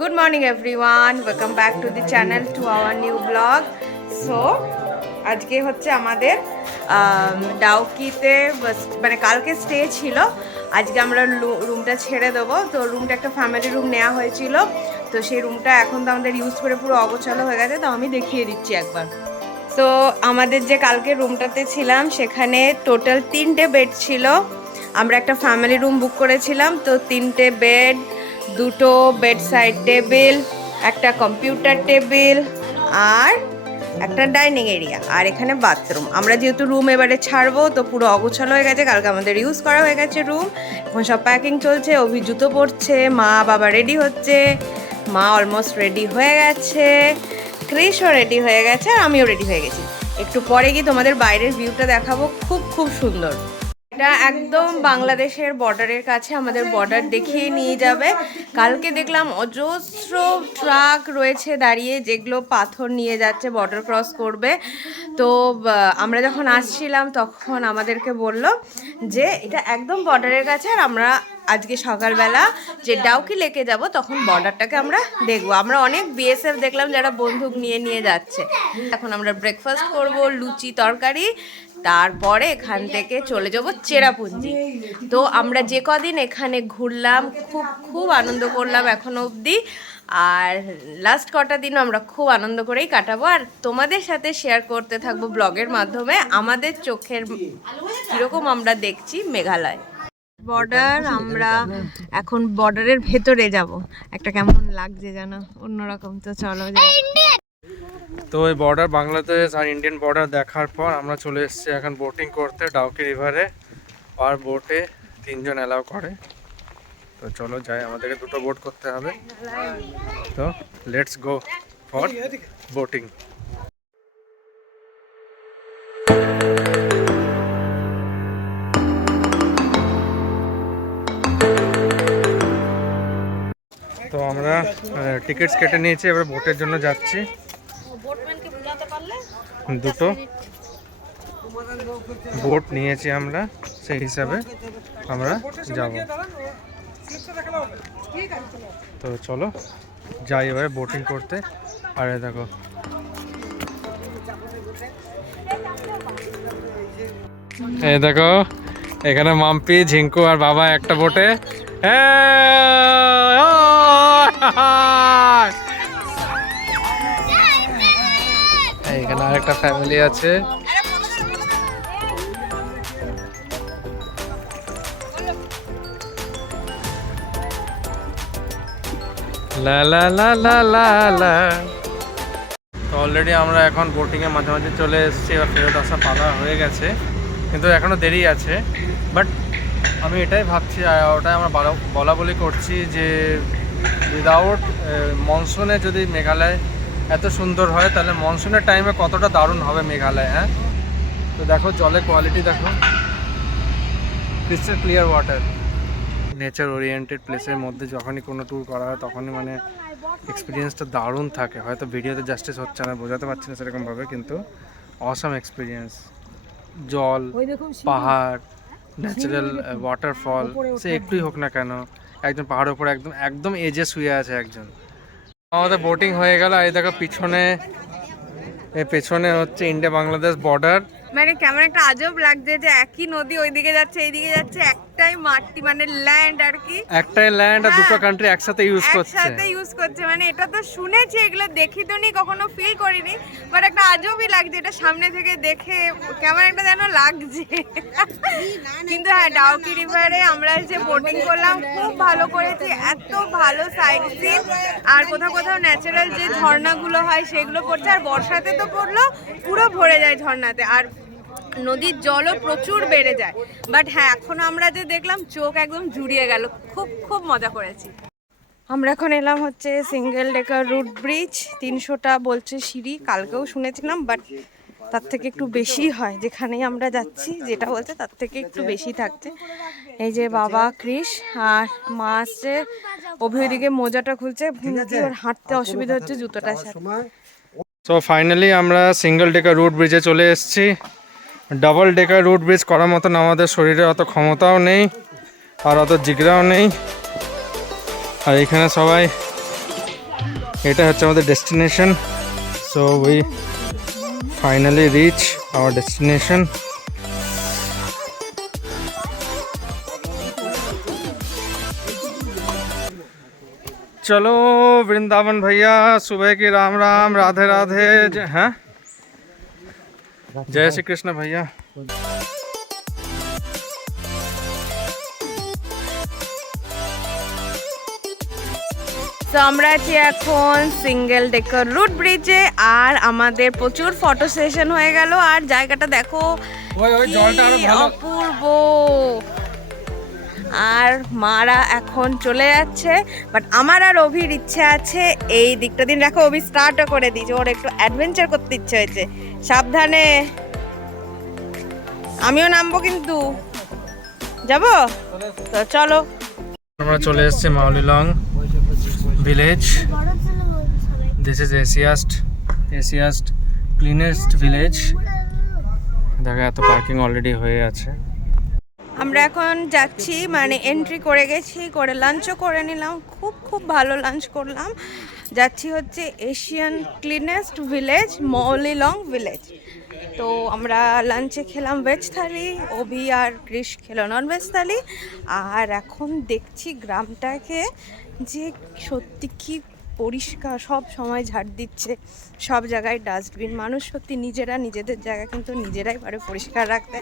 Good morning everyone, welcome back to the channel to our new vlog. So আজকে হচ্ছে আমাদের ডাউকিতে মানে কালকে স্টে ছিল। আজকে আমরা রুমটা ছেড়ে দেবো। তো রুমটা একটা ফ্যামিলি রুম নেওয়া হয়েছিল, তো সেই রুমটা এখন তো আমাদের ইউজ করে পুরো অগোছালো হয়ে গেছে। তো আমি দেখিয়ে দিচ্ছি একবার। তো আমাদের যে কালকে রুমটাতে ছিলাম সেখানে টোটাল 3টে বেড ছিল। আমরা একটা ফ্যামিলি রুম বুক করেছিলাম, তো 3টে বেড, 2টো বেড সাইড টেবিল, একটা কম্পিউটার টেবিল আর একটা ডাইনিং এরিয়া, আর এখানে বাথরুম। আমরা যেহেতু রুম এবারে ছাড়বো তো পুরো অগোছালো হয়ে গেছে, কালকে আমাদের ইউজ করা হয়ে গেছে রুম। এখন সব প্যাকিং চলছে, অভি জুতো পরছে, মা বাবা রেডি হচ্ছে, মা অলমোস্ট রেডি হয়ে গেছে, ক্রিশও রেডি হয়ে গেছে, আর আমিও রেডি হয়ে গেছি। একটু পরে গিয়ে তোমাদের বাইরের ভিউটা দেখাবো, খুব খুব সুন্দর। এটা একদম বাংলাদেশের বর্ডারের কাছে, আমাদের বর্ডার দেখিয়ে নিয়ে যাবে। কালকে দেখলাম অজস্র ট্রাক রয়েছে দাঁড়িয়ে, যেগুলো পাথর নিয়ে যাচ্ছে, বর্ডার ক্রস করবে। তো আমরা যখন আসছিলাম তখন আমাদেরকে বলল যে এটা একদম বর্ডারের কাছে, আর আমরা আজকে সকালবেলা যে ডাউকি লেকে যাব তখন বর্ডারটাকে আমরা দেখবো। আমরা অনেক বিএসএফ দেখলাম যারা বন্দুক নিয়ে নিয়ে যাচ্ছে। এখন আমরা ব্রেকফাস্ট করব, লুচি তরকারি, তারপরে এখান থেকে চলে যাব চেরাপুঞ্জি। তো আমরা যে কদিন এখানে ঘুরলাম খুব খুব আনন্দ করলাম এখনো অবধি, আর লাস্ট কটা দিনও আমরা খুব আনন্দ করেই কাটাবো, আর তোমাদের সাথে শেয়ার করতে থাকবো ব্লগের মাধ্যমে আমাদের চোখের কীরকম আমরা দেখছি মেঘালয় বর্ডার। আমরা এখন বর্ডারের ভেতরে যাব, একটা কেমন লাগছে জানো, অন্যরকম। তো চলো যাই। তো এই বর্ডার বাংলাদেশ আর ইন্ডিয়ান বর্ডার দেখার পর আমরা চলে এসেছি এখন বোটিং করতে ডাউকি রিভারে। আর বোটে 3জন অ্যালাউ করে। তো চলো যাই, আমাদেরকে 2টো বোট করতে হবে। তো লেটস গো ফর বোটিং। তো আমরা টিকিটস কেটে নিয়েছি, এবার বোটের জন্য যাচ্ছি। 2টো বোট নিয়েছি আমরা, সেই হিসাবে আমরা যাব। তো চলো যাই এবারে বোটিং করতে। আর দেখো এই দেখো এখানে মাম্পি, ঝিঙ্কু আর বাবা একটা বোটে। এখানে আরেকটা ফ্যামিলি আছে। লা লা লা লা লা লা। তো অলরেডি আমরা এখন বোটিংয়ের মাঝামাঝি চলে এসেছি, এবার ফেরত আসা পালা হয়ে গেছে, কিন্তু এখনও দেরি আছে। বাট আমি এটাই ভাবছি, ওটাই আমরা বলা বলি করছি যে উইদাউট মনসুনে যদি মেঘালয় এত সুন্দর হয়, তাহলে মনসুনের টাইমে কতটা দারুণ হবে মেঘালয়। হ্যাঁ, তো দেখো জলের কোয়ালিটি দেখো, crystal clear water. Nature oriented প্লেসের মধ্যে যখনই কোনো ট্যুর করা হয় তখনই মানে এক্সপিরিয়েন্সটা দারুণ থাকে। হয়তো ভিডিওতে জাস্টিস হচ্ছে না, বোঝাতে পারছি না সেরকমভাবে, কিন্তু অসাম এক্সপিরিয়েন্স। জল, পাহাড়, ন্যাচারাল ওয়াটারফল, সে একটুই হোক না কেন, একজন পাহাড়ের উপর একদম একদম এজে শুয়ে আছে একজন। আমাদের বোটিং হয়ে গেল। এই দেখো পেছনে হচ্ছে ইন্ডিয়া বাংলাদেশ বর্ডার। মানে কেমন একটা আজব লাগছে যে একই নদী ওইদিকে যাচ্ছে এইদিকে যাচ্ছে, একটাই মাটি মানে ল্যান্ড আর কি, একটাই ল্যান্ড আর দুটো কান্ট্রি একসাথে ইউজ করছে। মানে এটা তো শুনেছি, এগুলো দেখি তো নি, কখনো ফিল করিনি, বাট একটা আজবই লাগছে এটা সামনে থেকে দেখে, কেমন একটা যেন লাগছে। কিন্তু হ্যাঁ, ডাউকি রিভারে আমরা যে বোটিং করলাম খুব ভালো করেছি, এত ভালো সাইড সিন, আর কোথাও কোথাও ন্যাচারাল যে ঝর্ণাগুলো হয় সেগুলো পড়ছে, আর বর্ষাতে তো পড়লো পুরো ভরে যায় ঝর্ণাতে, আর নদীর জলও প্রচুর বেড়ে যায়। বাট হ্যাঁ, এখনো আমরা যে দেখলাম চোখ একদম জুড়িয়ে গেল, খুব খুব মজা করেছি। আমরা এখন এলাম হচ্ছে সিঙ্গেল ডেকার রুট ব্রিজ, 300টা বলছে সিঁড়ি, কালকেও শুনেছিলাম, বাট তার থেকে একটু বেশি হয় যেখানেই আমরা যাচ্ছি, যেটা বলছে তার থেকে একটু বেশি থাকছে। এই যে বাবা ক্রিশ আর মা আসছে, অভিদিকে মোজাটা খুলছে, ওর হাঁটতে অসুবিধা হচ্ছে জুতোটার সাথে। তো ফাইনালি আমরা সিঙ্গেল ডেকার রুট ব্রিজে চলে এসেছি। ডাবল ডেকার রুট ব্রিজ করার মতন আমাদের শরীরে অত ক্ষমতাও নেই আর অত জিগরাও নেই। আর এখানে সবাই এটা হচ্ছে আমাদের destination. So we finally reach our destination. चलो वृंदावन भैया, सुबह की राम राम, राधे राधे। हैं जय श्री कृष्ण भैया। তো আমরা আছি এখন সিঙ্গেল ডেকার রুট ব্রিজে, আর আমাদের প্রচুর ফটো সেশন হয়ে গেল। আর জায়গাটা দেখো কি অপূর্ব। আর মারা এখন চলে যাচ্ছে, বাট আমার আর অভির ইচ্ছে আছে এই দিকটা দিন। দেখো অভি স্টার্টও করে দিয়েছে, ওর একটু অ্যাডভেঞ্চার করতে ইচ্ছে হয়েছে। সাবধানে, আমিও নামবো কিন্তু। যাবো তো চলো। আমরা চলে এসেছি Mawlynnong village. This is Asia's cleanest village. দেখো এত পার্কিং অলরেডি হয়ে আছে। আমরা এখন যাচ্ছি, মানে এন্ট্রি করে গেছি, করে লাঞ্চও করে নিলাম। খুব খুব ভালো লাঞ্চ করলাম। যাচ্ছি হচ্ছে Asian cleanest village, Mawlynnong village. তো আমরা লাঞ্চে খেলাম ভেজ থালি, অভি আর কৃষ খেলো নন ভেজ থালি। আর এখন দেখছি গ্রামটাকে যে সত্যি কি পরিষ্কার, সব সময় ঝাড় দিচ্ছে, সব জায়গায় ডাস্টবিন। মানুষ সত্যি নিজেরা নিজেদের জায়গা কিন্তু নিজেরাই পারে পরিষ্কার রাখতে।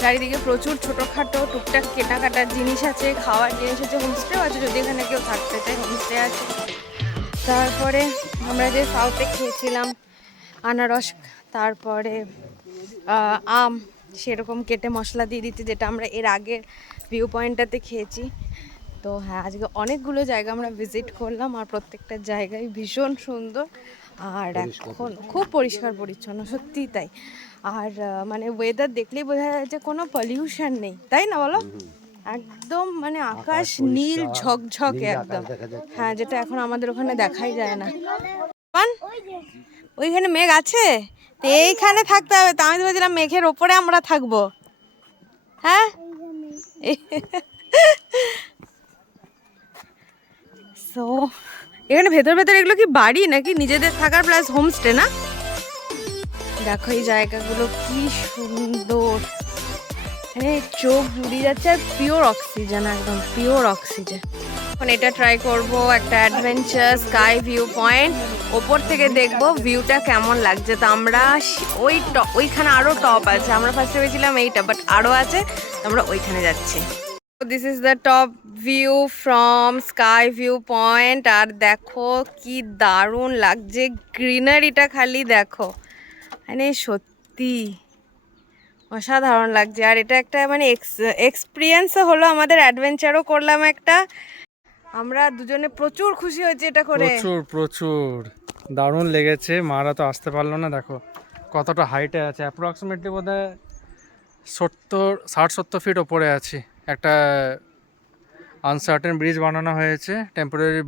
চারিদিকে প্রচুর ছোটোখাটো টুকটাক কেনাকাটার জিনিস আছে, খাওয়ার জিনিস আছে, হোমস্টেও আছে যদি এখানে কেউ থাকতে চায়, হোমস্টে আছে। তারপরে আমরা যে সাউথে খেয়েছিলাম আনারস, তারপরে আম সেরকম কেটে মশলা দিয়ে দিতে, যেটা আমরা এর আগের ভিউ পয়েন্টটাতে খেয়েছি। তো হ্যাঁ, আজকে অনেকগুলো জায়গা আমরা ভিজিট করলাম, আর প্রত্যেকটা জায়গায় ভীষণ সুন্দর। আর এখন খুব পরিষ্কার পরিচ্ছন্ন, সত্যিই তাই। আর মানে ওয়েদার দেখলেই বোঝা যায় যে কোনো পলিউশন নেই, তাই না বলো? একদম মানে আকাশ নীল ঝকঝকে একদম। হ্যাঁ, যেটা এখন আমাদের ওখানে দেখাই যায় না। ওইখানে মেঘ আছে, তো এইখানে থাকতে হবে। তো আমি ভেবেছিলাম মেঘের ওপরে আমরা থাকবো। হ্যাঁ, সো এখানে ভেতর ভেতর এগুলো কি বাড়ি নাকি নিজেদের থাকার প্লাস হোমস্টে না? দেখো এই জায়গাগুলো কি সুন্দর, মানে চোখ জুড়িয়ে যাচ্ছে। আর পিওর অক্সিজেন, একদম পিওর অক্সিজেন। এখন এটা ট্রাই করব, একটা অ্যাডভেঞ্চার স্কাই ভিউ পয়েন্ট। ওপর থেকে দেখবো ভিউটা কেমন লাগছে। তো আমরা ওইখানে আরও টপ আছে, আমরা ফার্স্টে ভেবেছিলাম এইটা, বাট আরও আছে, আমরা ওইখানে যাচ্ছি। This is the top view from sky view point. আর দেখো কি দারুণ লাগছে, গ্রিনারিটা খালি দেখো, মানে সত্যি অসাধারণ লাগছে। আর এটা একটা মানে এক্সপিরিয়েন্সও হলো আমাদের, অ্যাডভেঞ্চারও করলাম একটা। আমরা দুজনে প্রচুর খুশি হয়েছে এটা করে, প্রচুর দারুণ লেগেছে। মারা তো আসতে পারলো না, দেখো কতটা হাইটে আছে। অ্যাপ্রক্সিমেটলি বোধহয় 60-70 ফিট ওপরে আছি। একটা আনসার্টেন ব্রিজ বানানো হয়েছে, টেম্পোরারি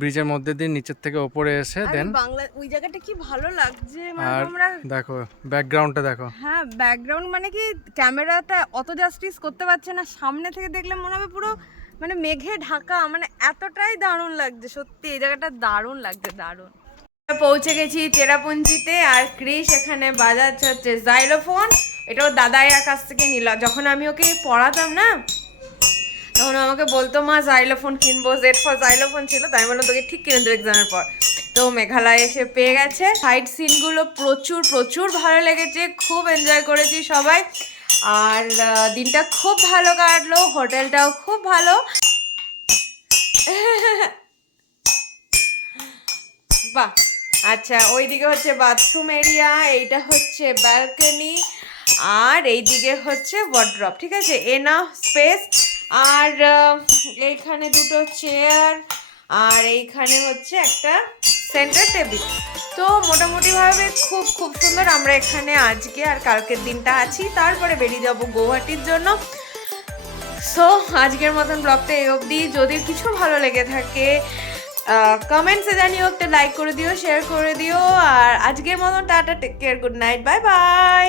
ব্রিজের মধ্যে দিয়ে নিচের থেকে ওপরে এসে দেন বাংলা ওই জায়গাটা কি ভালো লাগছে। আর দেখো ব্যাকগ্রাউন্ডটা দেখো। হ্যাঁ, ব্যাকগ্রাউন্ড মানে কি ক্যামেরাটা অত জাস্টিস করতে পারছে না, সামনে থেকে দেখলে মনে হবে পুরো মানে মেঘে ঢাকা, মানে এতটাই দারুণ লাগছে সত্যি। এই জায়গাটা দারুণ লাগছে, দারুণ। পৌঁছে গেছি চেরাপুঞ্জিতে, আর ক্রিস এখানে বাজাচ্ছে হচ্ছে জাইলোফোন। এটাও দাদাইয়ার কাছ থেকে নিলাম। যখন আমি ওকে পড়াতাম না, তখন আমাকে বলতো মা জাইলোফোন কিনবো, জেড ফর জাইলোফোন ছিল, তাই বললাম তোকে ঠিক কিনে দেবো এক্সামের পর। তো মেঘালয় এসে পেয়ে গেছে। সাইড সিনগুলো প্রচুর প্রচুর ভালো লেগেছে, খুব এনজয় করেছি সবাই। আর দিনটা খুব ভালো কাটলো, হোটেলটাও খুব ভালো। বাহ, আচ্ছা ওইদিকে হচ্ছে বাথরুম এরিয়া, এইটা হচ্ছে ব্যালকনি, আর এইদিকে হচ্ছে ওয়ার্ড্রপ। ঠিক আছে, এনাফ স্পেস। আর এইখানে দুটো চেয়ার, আর এইখানে হচ্ছে একটা সেন্টার টেবিল। তো মোটামুটিভাবে খুব খুব সুন্দর। আমরা এখানে আজকে আর কালকের দিনটা আছি, তারপরে বেরিয়ে যাব গৌহাটির জন্য। সো আজকের মতন ব্লগটা এই অবধি। যদি কিছু ভালো লেগে থাকে কমেন্টসে জানিও, একটা লাইক করে দিও, শেয়ার করে দিও। আর আজকের মতন tata, take care, good night, bye by.